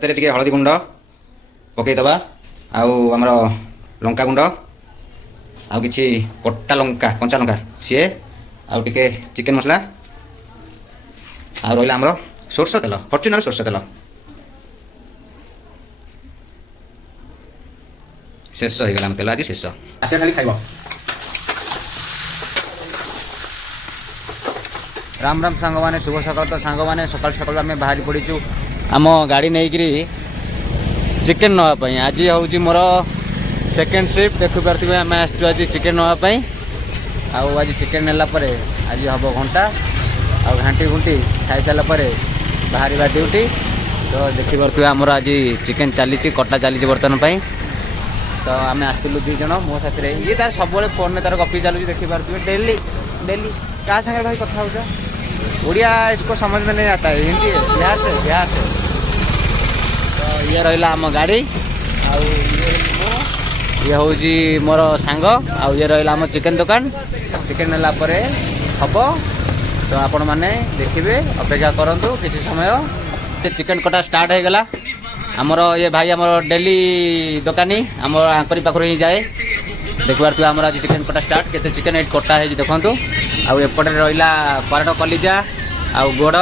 तक टे हलदी गुंड पकईदबा आमर लंका गुंड आउ कि कटा लंका कंचा लंका सी आउ टे चिकेन मसला आ रहा आमर सोरष तेल फर्चूनर सोरष तेल शेष हो गला तेल आज शेष आसिया खाली खाइब। राम राम सांग मैंने शुभ सकाल तो सांग मैंने सकाल सकाल आम बाहरी पड़ीचु आम गाड़ी नहीं चिकेन नापी आज हूँ मोर सेकेंड ट्रिप देखिपे आम आसचु आज चिकेन नापी आज चिकेन नेलापर आज हम घंटा आ घाटी घुंटी खाई सारापर बाहर ड्यूटी तो देखिपे आमर आज चिकेन चली कटा चली बर्तमान तो आम आसलु दुईज मो साथ ये तार सब फोन में तार गपी चलुची देखिपे डेली डेली क्या सागर भाई कथा हो उड़िया इसको समझ में नहीं आता है हिंदी बिहार से तो ये रहा आम गाड़ी ये हूँ मोर सांग आउ ये रहा आम चिकेन दुकान चिकेन नेला हम तो आपण मैंने देखिए अपेक्षा करूँ किसी समय चिकेन कटा स्टार्ट हो गला आमर ये भाई आमर डेली दुकानी आम आंकरी पाखर ही जाए देखिए आमर आज चिकेन कटा स्टार्ट केते चिकेन एट कटा है देखु आउ एपटे रहा पराट कलिजा आउ गोड़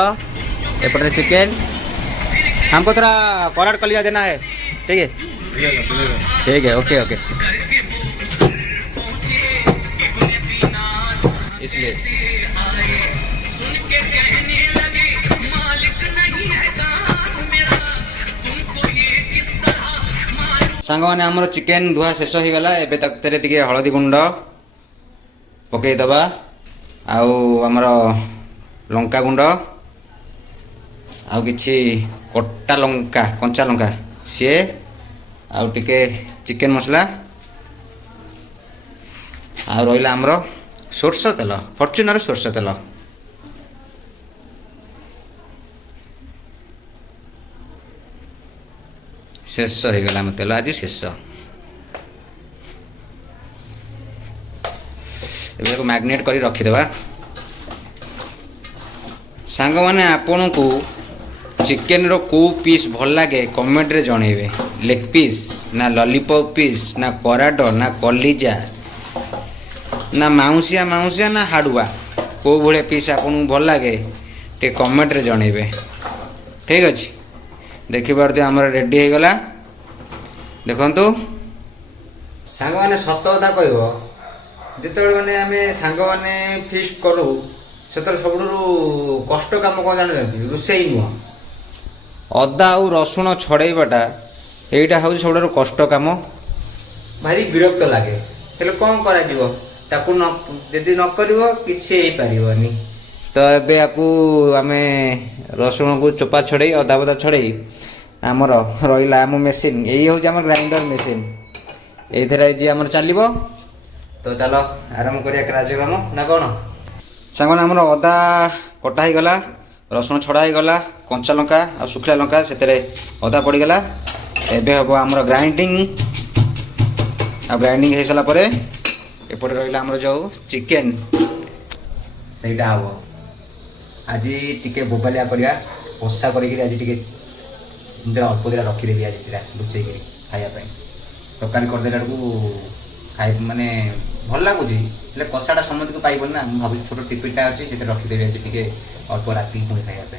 एपटे चिकेन हमको थोड़ा पराट कलिजा देना है ठीक है ओके ओके इसलिए सांग मैंने आमर चिकेन धुआ शेष हो गला एबे तक तेरे टिके हलदी गुंड पकईदबा आमर लंका गुंड आउ कि कटा लंका कंचा लंका सी आउ टे चिकेन मसला आ रहा आमर सोरष तेल फर्चूनर सोरष तेल शेष हो गला तेल आज शेष ए मैग्नेट कर रखीदे सांग मैंने आपण को चिकेन रो को पीस भल लगे कमेंट रे जणेबे लेग पीस ना लॉलीपॉप पीस ना पराट ना कलिजा ना माउसिया माउसिया ना हाड़ुआ को भले पीस आपन भल लगे टे कमेंट रे जणेबे ठीक अच्छे देखिए आमर रेडी हो गला देखंतु सांग मैंने सत कथा कह जिते मैंने आम सांग मैंने फिस्ट करूँ से सब कष्ट कम कौन जानते रोसई नुह अदा और रसुण छड़ाइबाटा यहीटा हूँ सब कष्ट कम भारी विरक्त लगे हेल्ले कौन करी नकर कि तो ये आम रसुण को चोपा छड़े अदा बदा छड़े आमर रहा आम मेसीन यही हूँ आम ग्राइंडर मेसीन ये आमर चलो तो चलो आरंभ करिया कार्यक्रम ना कौन सांगने आमर अदा कटा ही गला रसुण छड़ा ही गला कंचा लंका और सुखला लंका से अदा पड़गला एबे हम आमर ग्राइंडिंग आ ग्राइंडिंग हो सारापर एपटे रहा आमर जो चिकेन सहीटा हम आज टिके बोबालिया करिया कषा करी आज टिके अल्प दिला रखीदेवी आज लुचेक खायापी तरकारी करदेला खाई माने भल लगुच कषाटा समझ को पाइबन ना भावी छोट टिपिटा अच्छी से रखीदेवी आज टिके अल्प राति पुणी खायापी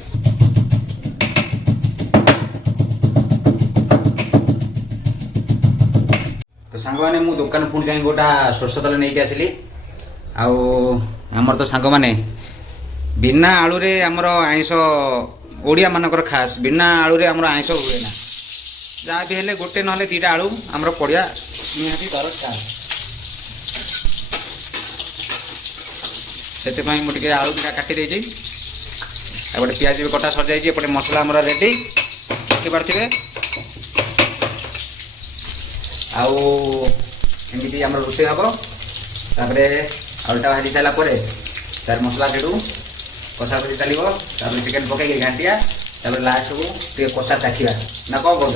तो सांग मैंने मु दुकान पुणी कहीं गोटा सोरष तेल नहीं आसली आमर तो सांग मैंने बिना आलू रे आमर आइंस ओडिया मानकर खास बिना आलू रे आमर आइंस हुए ना जहाँ भी हेले गोटे ना दीटा आलू आमर पड़िया निहाती दरकार से मुझे आलू दुटा काटी देती एपटे पियाज भी कटा सर जाइए एपटे मसला आमर रेडी देखिपे आमती आम रोषे हम तापर आलूटा भाजी सारापर तार मसला सेठू कषा कषि चलो चिकेन पकई घाटिया लास्ट को कषा चाखा ना कौन कौन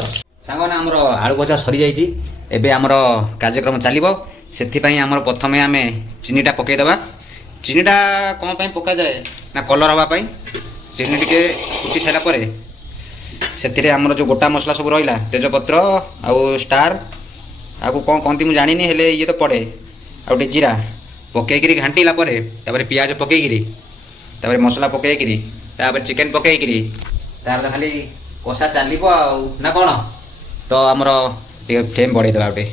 सांगने आमर आलू भजा सरी जाइए आमर कार्यक्रम चलो से आमर प्रथम आम चीनीटा पकईदे चीनीटा कौन पका जाए ना कलर हाँपाई चीनी टे फुटी सारापर से आमर जो गोटा मसला सब रहा तेजपत्र आउ स्टार आपको कौन कहती मुझे जानी हेले ये तो पड़े आउटे जीरा पकईकरी घाटीला पियाज पकईकरी मसला पकईकरी चिकेन पकईकरी तार खाली कषा चलो ना कौन तो आमर फ्लेम बढ़े देवा गोटे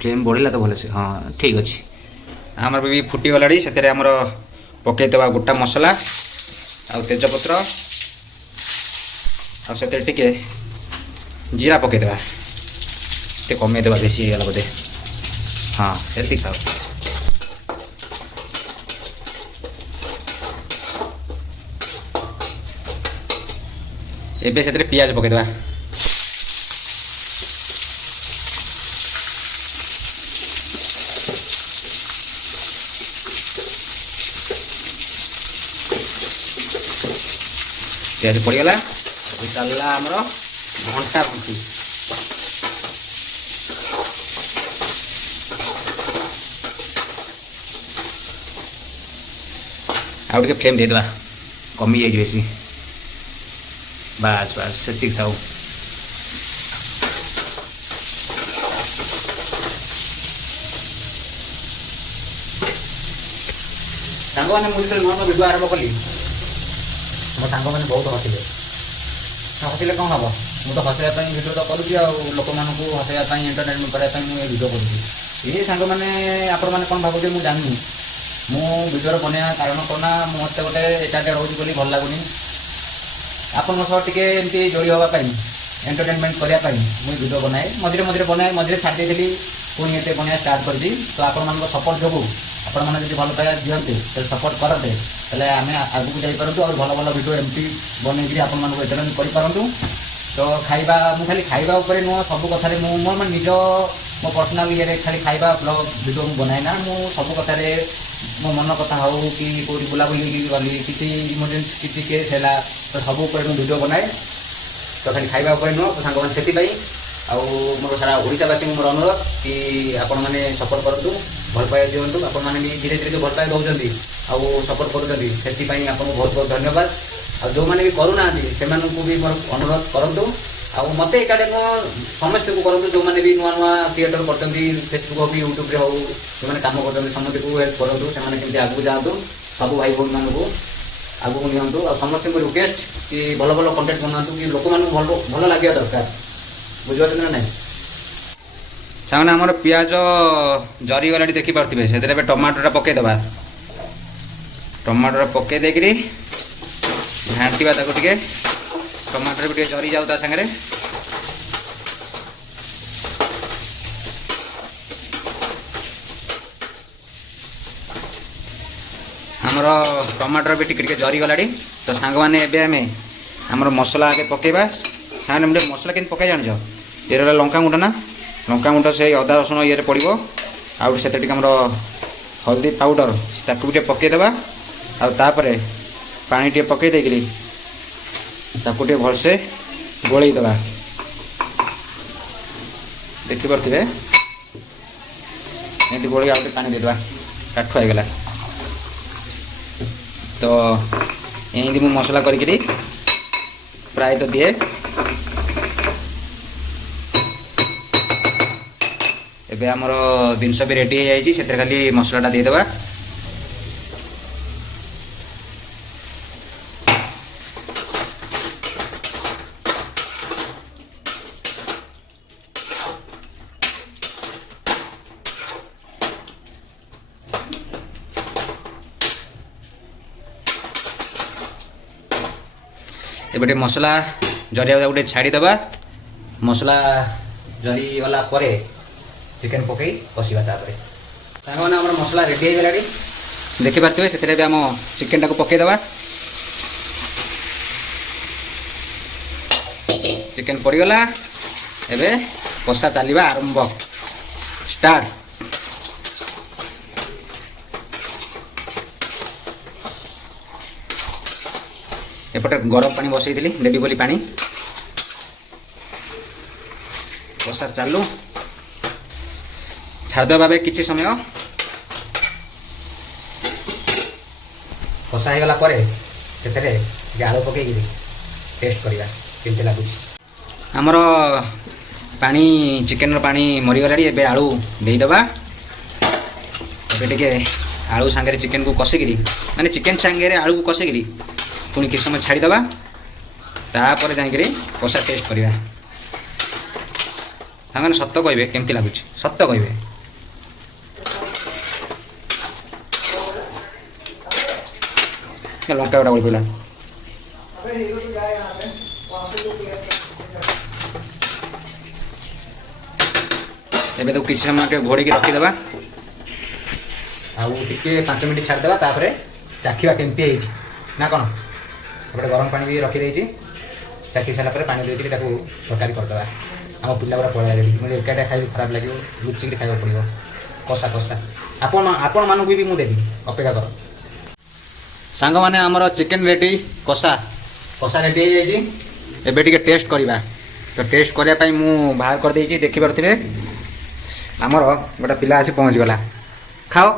फ्लेम बढ़ला तो भले से हाँ ठीक अच्छे आमर भी फुटीगला से आमर पकईदेवा गोटा मसला आ तेजपत्र आते जीरा पकईदेवा टे कमेदेवा बेसी होगा बोधे हाँ से खाओ एबे से पियाज पकईदेवा पियाज पड़गला चलला आमर घंटा घंटी आउ टे फ्लेम देदेवा कमी जाइए बेसी बास बास से था सांग मैंने मुझे नुआ नुआ भिडियो आरंभ कली मो सांग मैंने बहुत हसिले हसिले कौन हम मुझे हसैया भिडियो तो करुँगी लोक मानक हसैया एंटरटेनमेंट करने मुझे भिडियो करुँगी ये सांग मैंने आपण मैंने कौन भावुचे मुझे जानी मु भिडियो बनवा कारण कौन मत गोटे एकाटे रोज बोली भल लगुनि आपण टे एमती जोड़ी हाँपाई एंटरटेनमेंट करने मुझे भिडियो बनाए मझे मझे बनाए मझे छाड़ी देती पुणी ये बनवा स्टार्ट कर तो आपण सपोर्ट जो आपण मैंने भल पाया दिखते तो सपोर्ट करते आम आगे जापरूँ और भल भल भिडियो एमती बनईकि आपण एंटरटेनमेंट करूँ तो खाइबा मु खाली खाइबा ऊपर नुह सब कथार मोर निज मो पर्सनाल ये खाली खाइबा ब्लॉग भिडियो मु बनाए ना मु सब कथार मो मन कथा हो कि कौटी बुलाबुली गली किसी इमरजेन्सी किसी केस है तो सब भिडियो बनाए तो खाली खाइबा नुह तो सांग मैंने से मोर सारा ओडावासी मोर अनुरोध कि आपण मैंने सपोर्ट करूँ भल पाए दिंतु आपण मैंने भी धीरे धीरे जो भल पाए दौरान आउ सपोर्ट करुँच आपको बहुत बहुत धन्यवाद आ जो मैंने भी करूना से भी मोर अनुरोध करूँ आउ मत एकाटे समस्त को करूँ जो मैंने भी नुआ नुआ थिएटर कर फेसबुक हो यूट्यूब रे हो जो मैंने कम कर समस्त को हेल्प करूँ से कमी आगू जातु सब भाई भौणी मानू आगू नियंतु आ समस्त को रिक्वेस्ट कि भल भल कंटेंट बनातु कि लोक मानू भल लगे दरकार बुझे ना नहीं सामने आमर पियाज जरी गला देखिपे से टमाटोटा पकईदेवा टमाटोटा पकई देकरी घाटिवा टे टमाटर भी जरी जाऊ ता सागरे आमर टमाटर भी टिके जरी गला तो सांग मैंने एवं आमर मसला आगे पकईवा सामने मुझे मसला के पकई जान ये लंका गुंड ना लंका गुंड से अदा रसुण ये पड़ो आउ से आमर हल्दी पाउडर ताकू भी पकईदेवा आउे पानी टे पकई देकरी ताकू टे भलसे गोलैदेवा देखिपे एमती गोल आउटे पानी देदेवा काठुआ होगला तो एमती मु मसला करी प्राय तो दिए एबे आमर जिनस भी रेडी हो जाए से खाली मसलाटा देदेवा एबे मसला जरिया गोटे छाड़ीदेवा मसला जरी गला परे चिकेन पकई कषा मैंने आम मसला रेडी हो गला देखिपे से आम चिकेन टाक पकईदेवा चिकेन पड़गला एबे कषा चलवा आरंभ स्टार्ट एपटे गरम पानी बसई देवी बोली पानी कषा चालू छाड़देवा भाई किसी समय कषा हो गला से आलू पकई टेस्ट करवा केमती लगुच आमर पानी चिकेन पानी मरीगला ए आलू देदेबा टे आलू सांगे चिकेन को कषिकी माने चिकेन सांगे आलू को कषिकी पुणी किस समय छाड़ीदबा तापर जाकि कषा टेस्ट करवा सामने सत कहे केमती लगुच सत कहे लंका गोटा बोल पड़ा एबे तो किसी समय घोड़ी रखीदे आगे 5 मिनट छाड़देवा तापर चाखिवा केमती ना कौन गोटे गरम पानी भी रखीदे चाखी सारापर पानी देकर तरकारी करदे आम पिला पूरा पड़ा मुझे एकाटा खाई खराब लगे लुचिक खाया पड़ो कषा कषा आपण मानक भी मुझे देवी अपेक्षा कर सांग मैंने आमर चिकेन रेडी कषा कषा रेडी हो जाए टेस्ट करवा तो टेस्ट करने मु बाहर कर देछि देखि पारथिबे आमर गोटा पिला आसी पहुँच गला खाओ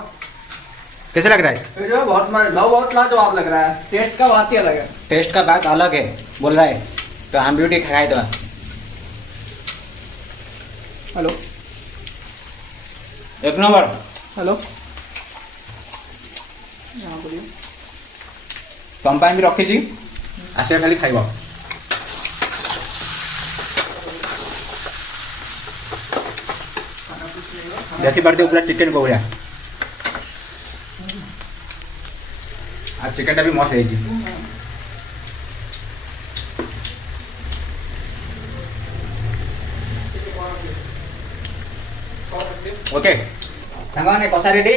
कैसे लग रहा है बहुत लाजवाब लग रहा है टेस्ट का बात ही अलग है टेस्ट का बात अलग है बोल रहा है तो हम भी खाए दो हेलो एक नंबर हेलो यहाँ बोलिए तुम भी रखी आसिया खाली खाइब देखी पार्थ पूरा चिकेन को भाया आ चिकेन भी मस्त है ओके सांग मैंने कषा रेडी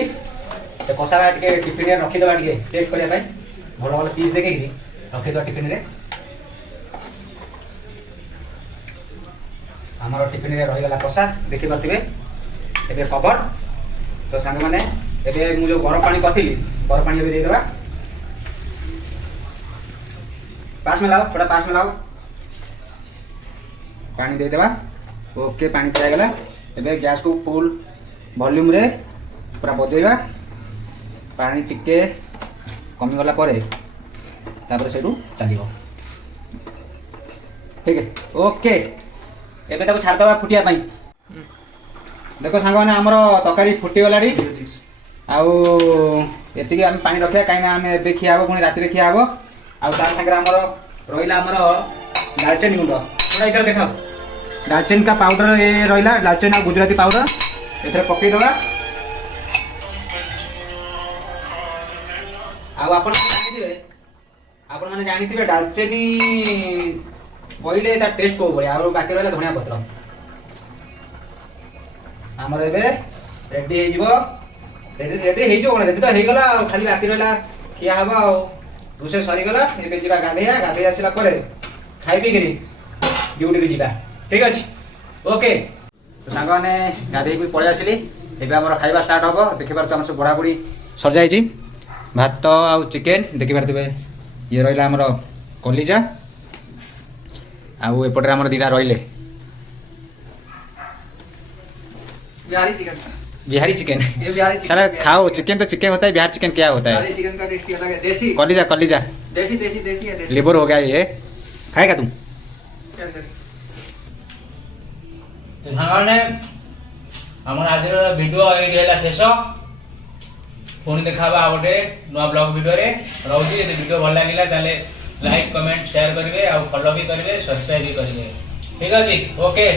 तो कषा टे टिफिन रखीदे टे टेस्ट करने भल भल पीस देखे रखीद टिफिन आमर टिफिन रहीगला कषा देखी पारे ए खबर तो सांग मैंने ए मुझे गरम पानी करी गरम पानी भी देदेबा पास में लाओ थोड़ा पास में लाओ पानी देदेबा ओके पानी दिगला ए गैस को फुल वॉल्यूम रे पूरा बजेगा पानी टिके कमीगला से चलो ठीक है ओके एबे ताको छाड़दबा फुटिया पाई देखो सांग मैंने आमर तरकारी फुटीगला आउ एतिक आम पानी रखा कहीं आम ए खिया हम पुणी राति खिया हम आउ तार सागर आमर रहा आमर दालचीनी गुंड थोड़ा इधर देखा दालचीनी का पाउडर ये रहा दालचीनी और गुजराती पाउडर एथरे पकईदबा आपण मैंने जानी दालचीनी पहले तार टेस्ट को भाई आउ बाकी रहा धनिया पत्र आमर ए रेडी रेडी हो रेडी तो हो गला खाली बाकी रहा खिया हम रोषे सरीगला ए गाधेया गाधे आसला खाई पी ड्यूटी को जा ठीक अच्छे ओके तो सांग मैंने गाधे पलि आसली एवं आम खाଇବା स्टार्ट हम देखिपार तो आम सब बड़ा बुड़ी सर जाइए भात आउ चिकेन देखिपारे ये रहा आमर कलिजा आउ एपटे आमर दीटा रही बिहारी चिकन चलो खाओ चिकन तो चिकन होता है बिहार चिकन क्या होता है चिकन का टेस्ट अलग है देसी कलिजा कलिजा देसी देसी देसी है देसी लिवर हो गया ये खाएगा तुम यस यस तो सामने आम आज वीडियो ये शेष पुणी देखा गोटे नुआ ब्लॉग वीडियो रोचे वीडियो भल लगे लाइक कमेंट शेयर करेंगे और फॉलो भी करेंगे सब्सक्राइब भी करेंगे ठीक अच्छे ओके।